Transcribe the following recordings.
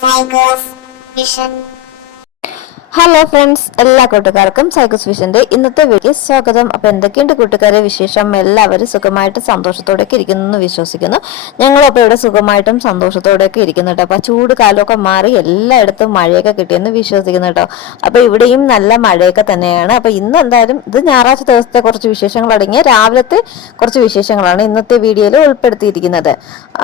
Tigers Vision. Hello friends, എല്ലാ കൂട്ടുകാർക്കും സൈക്കോസ് വിഷന്റെ ഇന്നത്തെ വീഡിയോ സ്വാഗതം. അപ്പൊ എന്തൊക്കെയുണ്ട് കൂട്ടുകാരെ വിശേഷം? എല്ലാവരും സുഖമായിട്ട് സന്തോഷത്തോടെയൊക്കെ ഇരിക്കുന്നു എന്ന് വിശ്വസിക്കുന്നു. ഞങ്ങളും അപ്പോൾ ഇവിടെ സുഖമായിട്ടും സന്തോഷത്തോടെയൊക്കെ ഇരിക്കുന്നു കേട്ടോ. അപ്പൊ ചൂട് കാലമൊക്കെ മാറി എല്ലായിടത്തും മഴയൊക്കെ കിട്ടിയെന്ന് വിശ്വസിക്കുന്നു കേട്ടോ. അപ്പൊ ഇവിടെയും നല്ല മഴയൊക്കെ തന്നെയാണ്. അപ്പൊ ഇന്ന് എന്തായാലും ഇത് ഞായറാഴ്ച ദിവസത്തെ കുറച്ച് വിശേഷങ്ങൾ അടങ്ങിയ രാവിലത്തെ കുറച്ച് വിശേഷങ്ങളാണ് ഇന്നത്തെ വീഡിയോയിൽ ഉൾപ്പെടുത്തിയിരിക്കുന്നത്.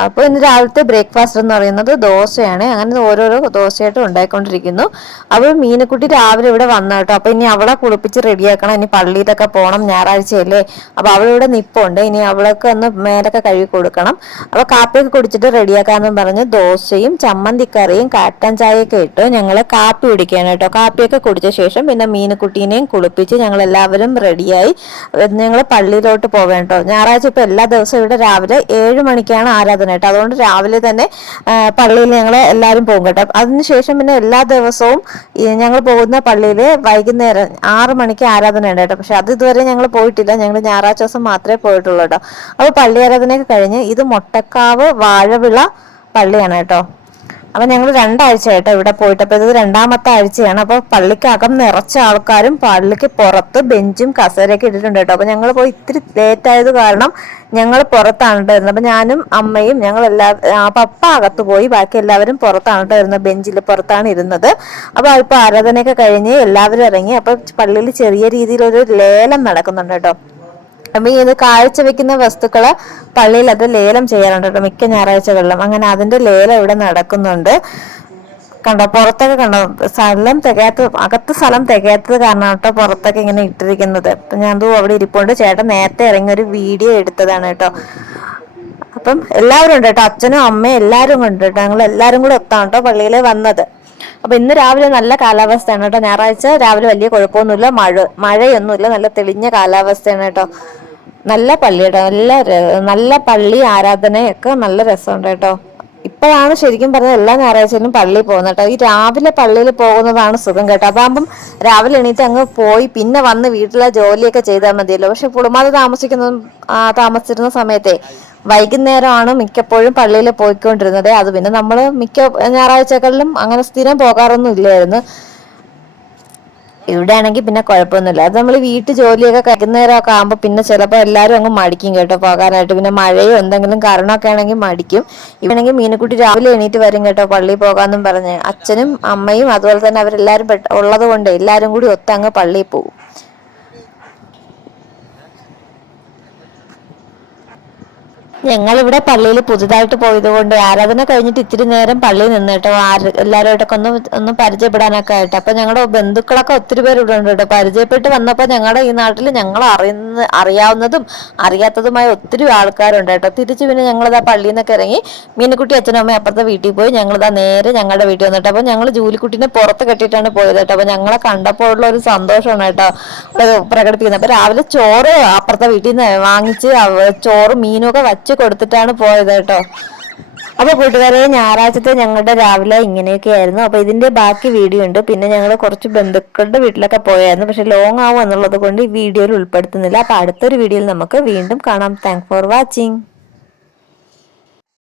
അപ്പോൾ ഇന്ന് രാവിലത്തെ ബ്രേക്ക്ഫാസ്റ്റ് എന്ന് പറയുന്നത് ദോശയാണ്. അങ്ങനെ ഓരോരോ ദോശയായിട്ട് ഉണ്ടായിക്കൊണ്ടിരിക്കുന്നു. അപ്പോൾ മീനക്കുട്ടി രാവിലെ ഇവിടെ വന്ന കേട്ടോ. അപ്പൊ ഇനി അവളെ കുളിപ്പിച്ച് റെഡിയാക്കണം. ഇനി പള്ളിയിലൊക്കെ പോകണം, ഞായറാഴ്ചയല്ലേ. അപ്പൊ അവളിവിടെ നിപ്പുണ്ട്. ഇനി അവളൊക്കെ ഒന്ന് മേലൊക്കെ കഴുകി കൊടുക്കണം. അപ്പൊ കാപ്പിയൊക്കെ കുടിച്ചിട്ട് റെഡിയാക്കാന്ന് പറഞ്ഞ് ദോശയും ചമ്മന്തിക്കറിയും കട്ടൻ ചായയൊക്കെ ഇട്ട് ഞങ്ങള് കാപ്പി കുടിക്കുകയാണ് കേട്ടോ. കാപ്പിയൊക്കെ കുടിച്ച ശേഷം പിന്നെ മീനക്കുട്ടീനെയും കുളിപ്പിച്ച് ഞങ്ങൾ എല്ലാവരും റെഡിയായി ഞങ്ങൾ പള്ളിയിലോട്ട് പോവേണ്ട കേട്ടോ. ഞായറാഴ്ച ഇപ്പൊ എല്ലാ ദിവസവും ഇവിടെ രാവിലെ 7 മണിക്കാണ് ആരാധന കേട്ടോ. അതുകൊണ്ട് രാവിലെ തന്നെ പള്ളിയിൽ ഞങ്ങൾ എല്ലാവരും പോകും കേട്ടോ. അതിനുശേഷം പിന്നെ എല്ലാ ദിവസവും ഞങ്ങൾ പോകുന്ന പള്ളിയില് വൈകുന്നേരം 6 മണിക്ക് ആരാധന ഉണ്ട് കേട്ടോ. പക്ഷെ അത് ഇതുവരെ ഞങ്ങൾ പോയിട്ടില്ല. ഞങ്ങൾ ഞായറാഴ്ച ദിവസം മാത്രമേ പോയിട്ടുള്ളൂ കേട്ടോ. അപ്പൊ പള്ളി ആരാധനയൊക്കെ കഴിഞ്ഞ് ഇത് മൊട്ടക്കാവ് വാഴവിള പള്ളിയാണ് കേട്ടോ. അപ്പൊ ഞങ്ങൾ 2 ആഴ്ചയായിട്ടോ ഇവിടെ പോയിട്ട്. അപ്പൊ ഇത് 2ാമത്തെ ആഴ്ചയാണ്. അപ്പൊ പള്ളിക്കകം നിറച്ച ആൾക്കാരും പള്ളിക്ക് പുറത്ത് ബെഞ്ചും കസേരയൊക്കെ ഇട്ടിട്ടുണ്ട് കേട്ടോ. അപ്പൊ ഞങ്ങൾ പോയി ഇത്തിരി ലേറ്റ് ആയത് കാരണം ഞങ്ങൾ പുറത്താണ് ഇരുന്നത്. അപ്പൊ ഞാനും അമ്മയും പപ്പ അകത്ത് പോയി, ബാക്കി എല്ലാവരും പുറത്താണ് ഇരുന്നത്. ബെഞ്ചിൽ പുറത്താണ് ഇരുന്നത്. അപ്പൊ ഇപ്പൊ ആരാധനയൊക്കെ കഴിഞ്ഞ് എല്ലാവരും ഇറങ്ങി. അപ്പൊ പള്ളിയിൽ ചെറിയ രീതിയിലൊരു ലേലം നടക്കുന്നുണ്ട് കേട്ടോ. അപ്പൊ ഇത് കാഴ്ചവെക്കുന്ന വസ്തുക്കള് പള്ളിയിൽ അത് ലേലം ചെയ്യാറുണ്ട് കേട്ടോ, മിക്ക ഞായറാഴ്ചകളിലും. അങ്ങനെ അതിന്റെ ലേലം ഇവിടെ നടക്കുന്നുണ്ട് കണ്ടോ. പുറത്തൊക്കെ കണ്ടോ, അകത്ത് സ്ഥലം തികയാത്തത് കാരണം കേട്ടോ പുറത്തൊക്കെ ഇങ്ങനെ ഇട്ടിരിക്കുന്നത്. ഞാൻ അവിടെ ഇരിപ്പുണ്ട്. ചേട്ടൻ നേരത്തെ ഇറങ്ങി ഒരു വീഡിയോ എടുത്തതാണ് കേട്ടോ. അപ്പം എല്ലാവരും ഉണ്ട് കേട്ടോ, അച്ഛനും അമ്മയും എല്ലാവരും ഉണ്ട് കേട്ടോ. ഞങ്ങൾ എല്ലാവരും കൂടെ ഒത്താണ് കേട്ടോ പള്ളിയിൽ വന്നത്. അപ്പൊ ഇന്ന് രാവിലെ നല്ല കാലാവസ്ഥയാണ് കേട്ടോ. ഞായറാഴ്ച രാവിലെ വലിയ കുഴപ്പമൊന്നുമില്ല, മഴയൊന്നുമില്ല, നല്ല തെളിഞ്ഞ കാലാവസ്ഥയാണ് കേട്ടോ. നല്ല പള്ളി കേട്ടോ, നല്ല പള്ളി ആരാധനയൊക്കെ നല്ല രസമുണ്ട് കേട്ടോ. ഇപ്പോഴാണ് ശരിക്കും പറഞ്ഞാൽ എല്ലാ ഞായറാഴ്ചയിലും പള്ളിയിൽ പോകുന്നത് കേട്ടോ. ഈ രാവിലെ പള്ളിയിൽ പോകുന്നതാണ് സുഖം കേട്ടോ. അതാകുമ്പം രാവിലെ എണീറ്റ് അങ്ങ് പോയി പിന്നെ വന്ന് വീട്ടിലെ ജോലിയൊക്കെ ചെയ്താൽ മതിയല്ലോ. പക്ഷെ കുടുംബാതെ താമസിച്ചിരുന്ന സമയത്തെ വൈകുന്നേരമാണ് മിക്കപ്പോഴും പള്ളിയിൽ പോയിക്കൊണ്ടിരുന്നത്. അത് പിന്നെ നമ്മൾ മിക്ക ഞായറാഴ്ചകളിലും അങ്ങനെ സ്ഥിരം പോകാറൊന്നും ഇല്ലായിരുന്നു. ഇവിടെ ആണെങ്കിൽ പിന്നെ കുഴപ്പമൊന്നുമില്ല. അത് നമ്മൾ വീട്ടു ജോലിയൊക്കെ കഴിക്കുന്നേരമൊക്കെ ആകുമ്പോൾ പിന്നെ ചിലപ്പോൾ എല്ലാവരും അങ്ങ് മടിക്കും കേട്ടോ പോകാനായിട്ട്. പിന്നെ മഴയോ എന്തെങ്കിലും കാരണമൊക്കെ ആണെങ്കിൽ മടിക്കും. ഇവണെങ്കിൽ മീനക്കുട്ടി രാവിലെ എണീറ്റ് വരും കേട്ടോ പള്ളിയിൽ പോകാമെന്നും പറഞ്ഞ്. അച്ഛനും അമ്മയും അതുപോലെ തന്നെ അവരെല്ലാവരും ഉള്ളത് കൊണ്ട് എല്ലാവരും കൂടി ഒത്തങ്ങ് പള്ളിയിൽ പോകും. ഞങ്ങളിവിടെ പള്ളിയിൽ പുതുതായിട്ട് പോയത് കൊണ്ട് ആരാധന കഴിഞ്ഞിട്ട് ഇത്തിരി നേരം പള്ളിയിൽ നിന്ന് കേട്ടോ. എല്ലാവരുമായിട്ടൊക്കെ ഒന്ന് പരിചയപ്പെടാനൊക്കെ ആയിട്ട്. അപ്പൊ ഞങ്ങളുടെ ബന്ധുക്കളൊക്കെ ഒത്തിരി പേര് ഇവിടെ ഉണ്ട് കേട്ടോ. പരിചയപ്പെട്ട് വന്നപ്പോൾ ഞങ്ങളുടെ ഈ നാട്ടിൽ ഞങ്ങൾ അറിയാവുന്നതും അറിയാത്തതുമായ ഒത്തിരി ആൾക്കാരുണ്ട് കേട്ടോ. തിരിച്ച് പിന്നെ ഞങ്ങളിതാ പള്ളിയിൽ നിന്നൊക്കെ ഇറങ്ങി മീനുക്കുട്ടി അച്ഛനും അമ്മയും അപ്പുറത്തെ വീട്ടിൽ പോയി. ഞങ്ങളിതാ നേരെ ഞങ്ങളുടെ വീട്ടിൽ വന്നിട്ട് അപ്പൊ ഞങ്ങൾ ജൂലിക്കുട്ടിനെ പുറത്ത് കെട്ടിയിട്ടാണ് പോയത് കേട്ടോ. അപ്പൊ ഞങ്ങളെ കണ്ടപ്പോൾ ഉള്ള ഒരു സന്തോഷമാണ് കേട്ടോ പ്രകടിപ്പിക്കുന്നത്. അപ്പൊ രാവിലെ ചോറ് അപ്പുറത്തെ വീട്ടിൽ നിന്ന് വാങ്ങിച്ച് ചോറും മീനും ഒക്കെ വച്ച് കൊടുത്തിട്ടാണ് പോയത് കേട്ടോ. അപ്പൊ കൂട്ടുകാരെ, ഞായറാഴ്ചത്തെ ഞങ്ങളുടെ രാവിലെ ഇങ്ങനെയൊക്കെ ആയിരുന്നു. അപ്പൊ ഇതിന്റെ ബാക്കി വീഡിയോ ഉണ്ട്. പിന്നെ ഞങ്ങൾ കുറച്ച് ബന്ധുക്കളുടെ വീട്ടിലൊക്കെ പോയായിരുന്നു. പക്ഷെ ലോങ് ആവും എന്നുള്ളത് കൊണ്ട് ഈ വീഡിയോയിൽ ഉൾപ്പെടുത്തുന്നില്ല. അപ്പൊ അടുത്തൊരു വീഡിയോയിൽ നമുക്ക് വീണ്ടും കാണാം. Thanks for watching.